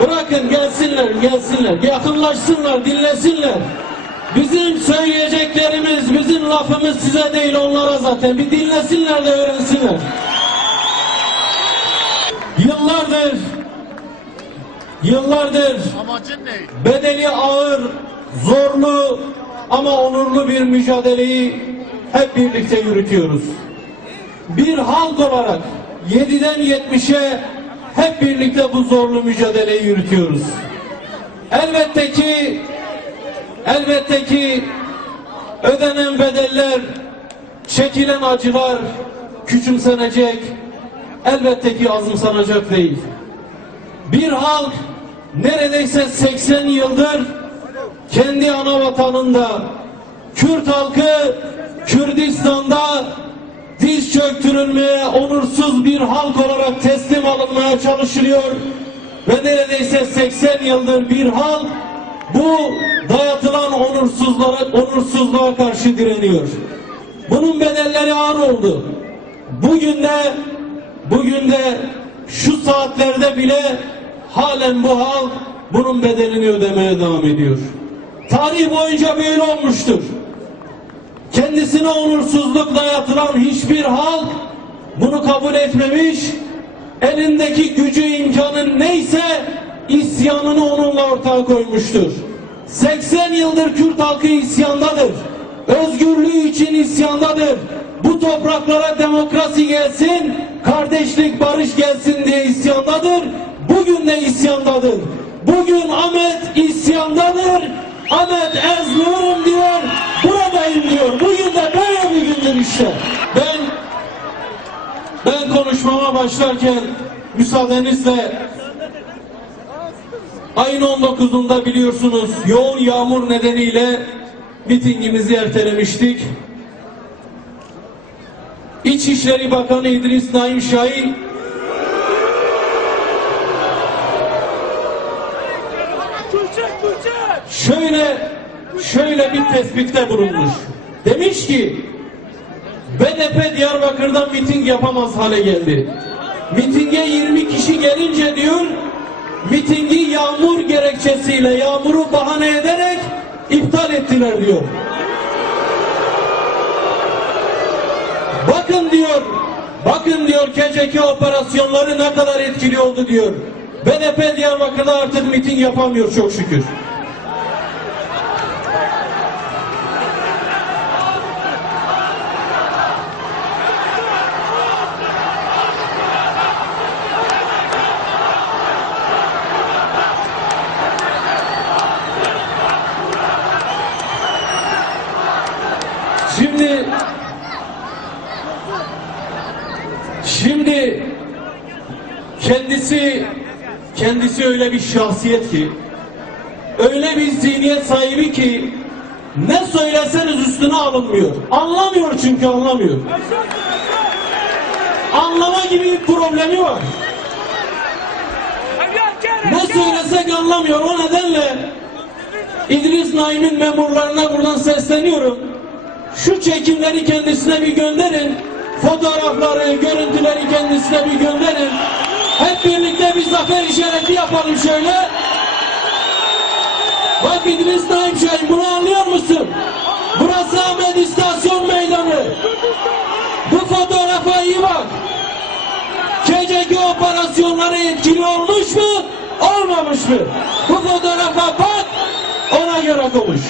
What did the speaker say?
Bırakın gelsinler, gelsinler. Yakınlaşsınlar, dinlesinler. Bizim söyleyeceklerimiz, bizim lafımız size değil onlara zaten. Bir dinlesinler de öğrensinler. Yıllardır bedeli ağır, zorlu ama onurlu bir mücadeleyi hep birlikte yürütüyoruz. Bir halk olarak 7'den 70'e hep birlikte bu zorlu mücadeleyi yürütüyoruz. Elbette ki ödenen bedeller, çekilen acılar küçümsenecek, elbette ki azımsanacak değil. Bir halk neredeyse 80 yıldır kendi ana vatanında, Kürt halkı Kürdistan'da diz çöktürülmeye, onursuz bir halk olarak teslim alınmaya çalışılıyor ve neredeyse 80 yıldır bir halk bu dayatılan onursuzluğa karşı direniyor. Bunun bedelleri ağır oldu. Bugün de şu saatlerde bile halen bu halk bunun bedelini ödemeye devam ediyor. Tarih boyunca böyle olmuştur. Kendisine onursuzluk dayatılan hiçbir halk bunu kabul etmemiş, elindeki gücü imkanı neyse isyanını onunla ortaya koymuştur. 80 yıldır Kürt halkı isyandadır. Özgürlüğü için isyandadır. Bu topraklara demokrasi gelsin, kardeşlik, barış gelsin diye isyandadır. Bugün de isyandadır. Bugün Ahmet isyandadır. Ahmet ezliyorum diyor, buradayım diyor. Bugün de böyle bir gündür işte. Ben konuşmama başlarken müsaadenizle ayın 19'unda biliyorsunuz yoğun yağmur nedeniyle mitingimizi ertelemiştik. İçişleri Bakanı İdris Naim Şahin şöyle bir tespitte bulunmuş. Demiş ki BDP Diyarbakır'dan miting yapamaz hale geldi. Mitinge 20 kişi gelince diyor, mitingi yağmur gerekçesiyle, yağmuru bahane ederek iptal ettiler diyor. Bakın diyor KCK operasyonları ne kadar etkili oldu diyor. BDP Diyarbakır'da artık miting yapamıyor çok şükür. Şimdi kendisi öyle bir şahsiyet ki, öyle bir zihniyet sahibi ki ne söyleseniz üstüne alınmıyor. Anlamıyor çünkü anlamıyor. Anlama gibi bir problemi var. Ne söylesek anlamıyor. O nedenle İdris Naim'in memurlarına buradan sesleniyorum. Şu çekimleri kendisine bir gönderin. Fotoğrafları, görüntüleri kendisine bir gönderin. Hep birlikte bir zafer işareti yapalım şöyle. Bak İdris Naim Şahin, bunu anlıyor musun? Burası Ahmet İstasyon Meydanı. Bu fotoğrafa iyi bak. KCK operasyonları etkili olmuş mu? Olmamış mı? Bu fotoğrafa bak, ona göre konuş.